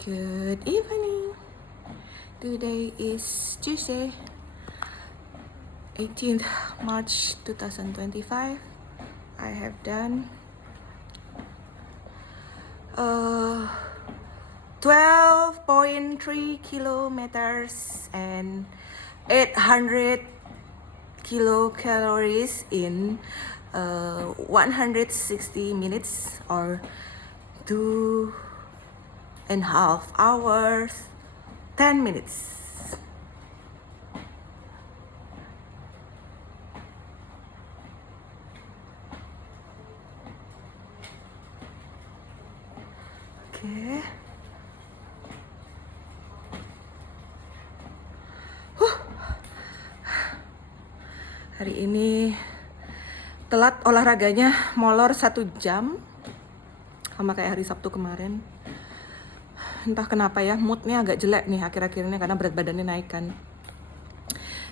Good evening. Today is Tuesday, 18th March 2025. I have done 12.3 kilometers and 800 kilocalories in 160 minutes or 2.5 hours 10 minutes. Oke. Hari ini telat olahraganya, molor 1 jam sama kayak hari Sabtu kemarin. Entah kenapa ya, moodnya agak jelek nih akhir-akhir ini karena berat badannya naik kan.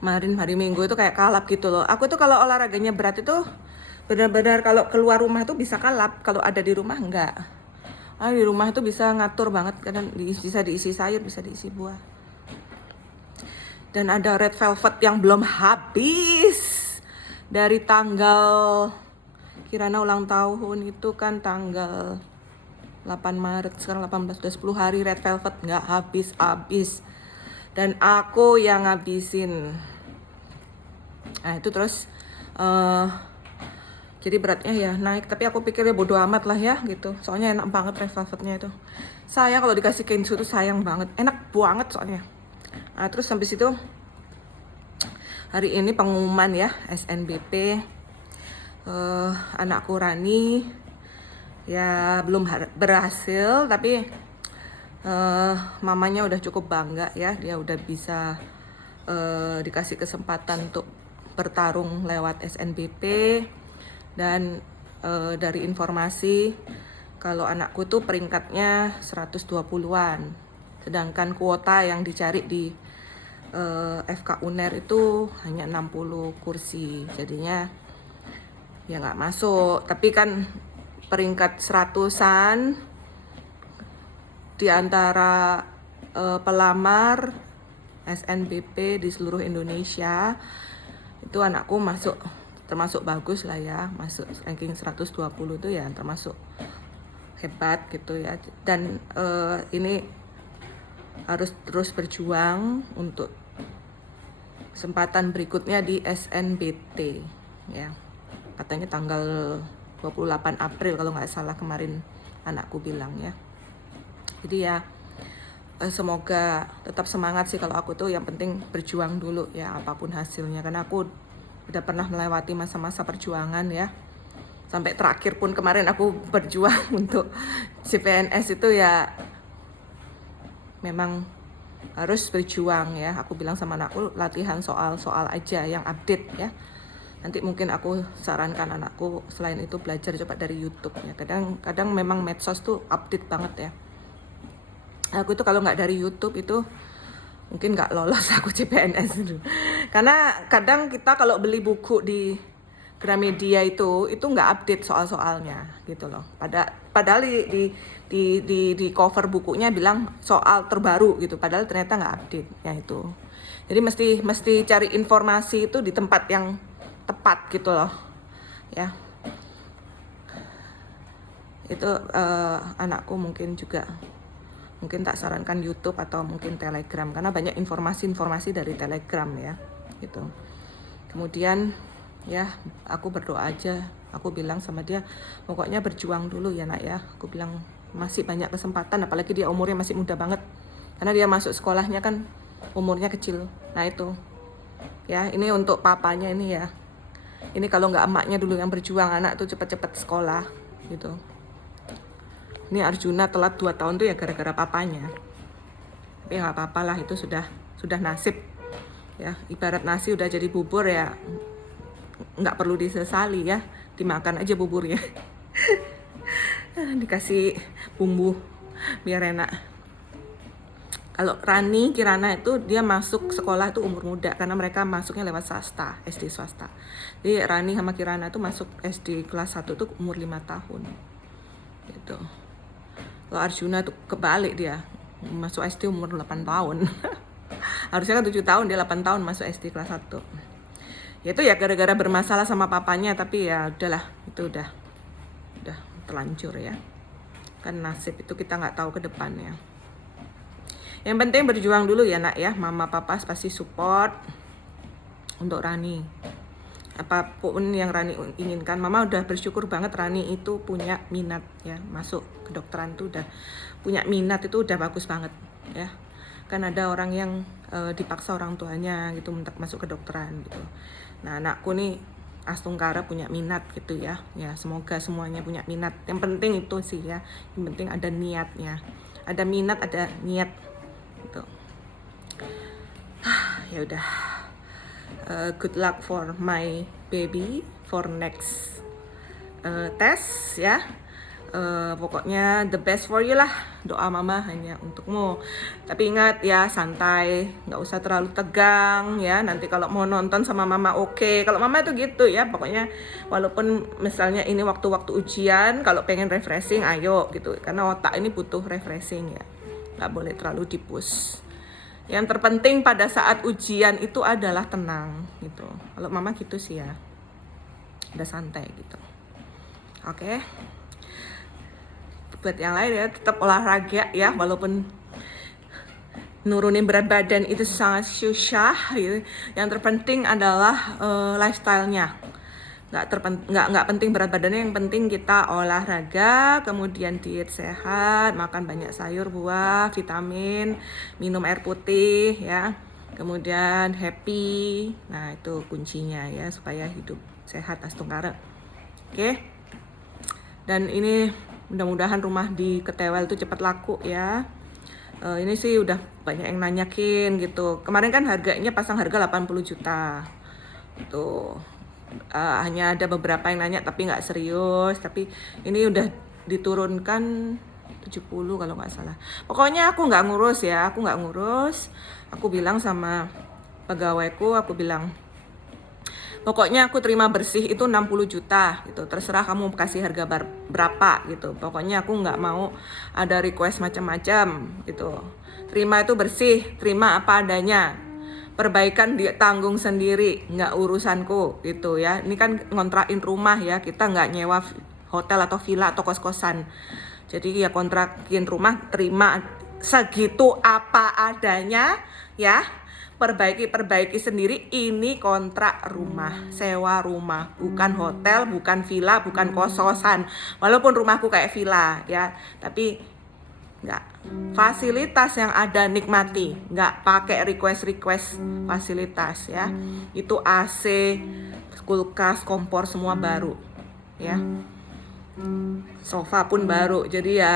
Kemarin hari Minggu itu kayak kalap gitu loh. Aku tuh kalau olahraganya berat itu benar-benar kalau keluar rumah tuh bisa kalap, kalau ada di rumah enggak. Di rumah tuh bisa ngatur banget, kadang bisa diisi sayur, bisa diisi buah. Dan ada red velvet yang belum habis. Dari tanggal Kirana ulang tahun itu kan tanggal 8 Maret, sekarang 18, udah 10 hari red velvet nggak habis-habis. Dan aku yang ngabisin. Nah itu terus jadi beratnya ya naik, tapi aku pikirnya bodo amat lah ya gitu. Soalnya enak banget red velvetnya itu. Saya kalau dikasih keju tuh sayang banget, enak banget soalnya. Nah terus sampai situ hari ini pengumuman ya SNBP, anakku Rani ya belum berhasil, tapi mamanya udah cukup bangga ya, dia udah bisa dikasih kesempatan untuk bertarung lewat SNBP. Dan dari informasi kalau anakku tuh peringkatnya 120-an, sedangkan kuota yang dicari di FK UNER itu hanya 60 kursi, jadinya ya nggak masuk. Tapi kan peringkat 100-an di antara pelamar SNBP di seluruh Indonesia itu anakku masuk, termasuk bagus lah ya, masuk ranking 120 itu ya termasuk hebat gitu ya. Dan ini harus terus berjuang untuk kesempatan berikutnya di SNBT ya, katanya tanggal 28 April kalau nggak salah kemarin anakku bilang ya. Jadi ya semoga tetap semangat sih kalau aku tuh, yang penting berjuang dulu ya apapun hasilnya, karena aku udah pernah melewati masa-masa perjuangan ya. Sampai terakhir pun kemarin aku berjuang untuk CPNS itu ya memang harus berjuang ya. Aku bilang sama anakku, latihan soal-soal aja yang update ya. Nanti mungkin aku sarankan anakku selain itu belajar coba dari YouTube ya. Kadang memang medsos tuh update banget ya. Aku itu kalau nggak dari YouTube itu mungkin nggak lolos aku CPNS dulu. Karena kadang kita kalau beli buku di Gramedia itu nggak update soal-soalnya gitu loh. Padahal di cover bukunya bilang soal terbaru gitu, padahal ternyata nggak update ya itu. Jadi mesti cari informasi itu di tempat yang tepat gitu loh ya. Itu anakku mungkin tak sarankan YouTube atau mungkin Telegram, karena banyak informasi dari Telegram ya gitu. Kemudian ya aku berdoa aja, aku bilang sama dia pokoknya berjuang dulu ya nak ya. Aku bilang masih banyak kesempatan, apalagi dia umurnya masih muda banget, karena dia masuk sekolahnya kan umurnya kecil. Nah itu ya, ini untuk papanya ini ya, ini kalau nggak emaknya dulu yang berjuang, anak tuh cepet-cepet sekolah gitu. Ini Arjuna telat 2 tahun tuh ya gara-gara papanya, tapi nggak apa-apa lah, itu sudah nasib ya. Ibarat nasi udah jadi bubur ya nggak perlu disesali ya, dimakan aja buburnya. Dikasih bumbu biar enak. Kalau Rani Kirana itu dia masuk sekolah itu umur muda, karena mereka masuknya lewat swasta, SD swasta. Jadi Rani sama Kirana itu masuk SD kelas 1 tuh umur 5 tahun gitu. Kalau Arjuna tuh kebalik dia, masuk SD umur 8 tahun. Harusnya kan 7 tahun, dia 8 tahun masuk SD kelas 1. Ya itu ya gara-gara bermasalah sama papanya, tapi ya udahlah, itu udah terlanjur ya. Kan nasib itu kita nggak tahu ke depannya. Yang penting berjuang dulu ya nak ya, mama papa pasti support untuk Rani. Apapun yang Rani inginkan, mama udah bersyukur banget Rani itu punya minat ya, masuk kedokteran tuh udah punya minat, itu udah bagus banget ya. Kan ada orang yang dipaksa orang tuanya gitu untuk masuk kedokteran gitu. Nah anakku nih Astungkara punya minat gitu ya, ya semoga semuanya punya minat. Yang penting itu sih ya, yang penting ada niatnya, ada minat, ada niat gitu. Ya udah. Good luck for my baby for next test ya. Pokoknya the best for you lah, doa mama hanya untukmu. Tapi ingat ya, santai, nggak usah terlalu tegang ya. Nanti kalau mau nonton sama mama oke. Kalau mama itu gitu ya, pokoknya walaupun misalnya ini waktu-waktu ujian, kalau pengen refreshing ayo gitu, karena otak ini butuh refreshing ya, nggak boleh terlalu dipush. Yang terpenting pada saat ujian itu adalah tenang gitu. Kalau mama gitu sih ya, udah santai gitu. Oke. Buat yang lain ya, tetap olahraga ya, walaupun nurunin berat badan itu sangat susah gitu. Yang terpenting adalah lifestyle-nya. Nggak penting berat badannya, yang penting kita olahraga, kemudian diet sehat, makan banyak sayur, buah, vitamin, minum air putih ya, kemudian happy. Nah itu kuncinya ya, supaya hidup sehat Astungkara. Oke. Dan ini mudah-mudahan rumah di Ketewel itu cepat laku ya. Ini sih udah banyak yang nanyakin gitu. Kemarin kan harganya pasang harga 80 juta gitu. Hanya ada beberapa yang nanya tapi nggak serius, tapi ini udah diturunkan 70 kalau nggak salah. Pokoknya aku nggak ngurus ya, aku bilang sama pegawaiku, aku bilang pokoknya aku terima bersih itu 60 juta gitu, terserah kamu kasih harga berapa gitu, pokoknya aku nggak mau ada request macam-macam gitu. Terima itu bersih, terima apa adanya, perbaikan dia tanggung sendiri, nggak urusanku gitu ya. Ini kan ngontrakin rumah ya, kita nggak nyewa hotel atau villa atau kos-kosan. Jadi ya kontrakin rumah, terima segitu apa adanya ya. Perbaiki sendiri, ini kontrak rumah, sewa rumah, bukan hotel, bukan villa, bukan kos-kosan. Walaupun rumahku kayak villa ya, tapi nggak, fasilitas yang ada nikmati, nggak pakai request fasilitas ya. Itu AC, kulkas, kompor semua baru ya, sofa pun baru, jadi ya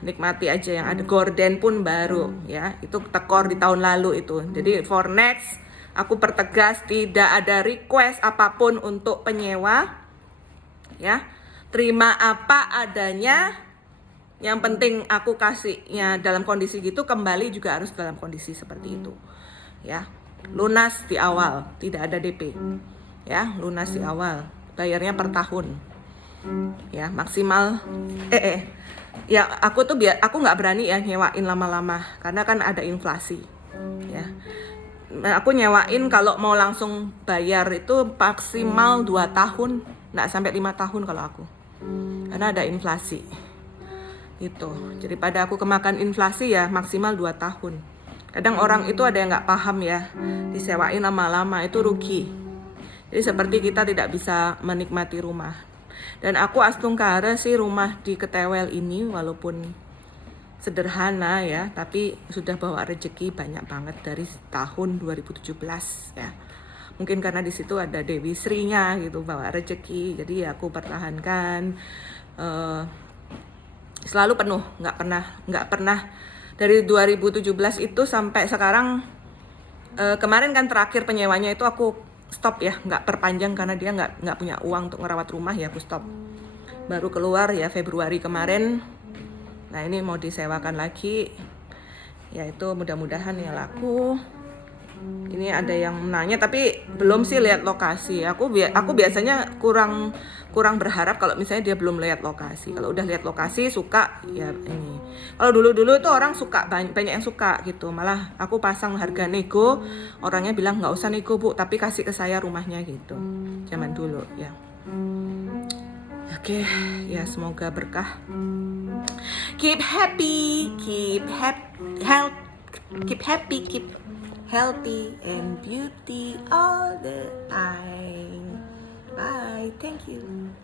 nikmati aja yang ada. Gorden pun baru ya, itu tekor di tahun lalu itu. Jadi for next aku pertegas, tidak ada request apapun untuk penyewa ya, terima apa adanya. Yang penting aku kasihnya dalam kondisi gitu, kembali juga harus dalam kondisi seperti itu ya. Lunas di awal, tidak ada DP ya, lunas di awal, bayarnya per tahun ya, maksimal ya. Aku nggak berani ya nyewain lama-lama karena kan ada inflasi ya. Nah, aku nyewain kalau mau langsung bayar itu maksimal 2 tahun, nggak sampai 5 tahun kalau aku, karena ada inflasi itu. Jadi pada aku kemakan inflasi ya maksimal 2 tahun. Kadang orang itu ada yang nggak paham ya, disewain lama-lama itu rugi. Jadi seperti kita tidak bisa menikmati rumah. Dan aku Astungkara sih rumah di Ketewel ini walaupun sederhana ya, tapi sudah bawa rezeki banyak banget dari tahun 2017 ya. Mungkin karena di situ ada Dewi Sri-nya gitu, bawa rezeki. Jadi ya aku pertahankan selalu penuh, nggak pernah dari 2017 itu sampai sekarang. Kemarin kan terakhir penyewanya itu aku stop ya, nggak perpanjang karena dia nggak punya uang untuk ngerawat rumah ya, aku stop. Baru keluar ya Februari kemarin. Nah ini mau disewakan lagi, ya itu mudah-mudahan ya laku Ini ada yang nanya tapi belum sih lihat lokasi. Aku biasanya kurang berharap kalau misalnya dia belum lihat lokasi. Kalau udah lihat lokasi suka ya ini. Kalau dulu itu orang suka banyak yang suka gitu. Malah aku pasang harga nego, orangnya bilang nggak usah nego Bu, tapi kasih ke saya rumahnya gitu. Zaman dulu ya. Oke, ya semoga berkah. Keep happy, keep happy, keep healthy and beauty all the time. Bye. Thank you.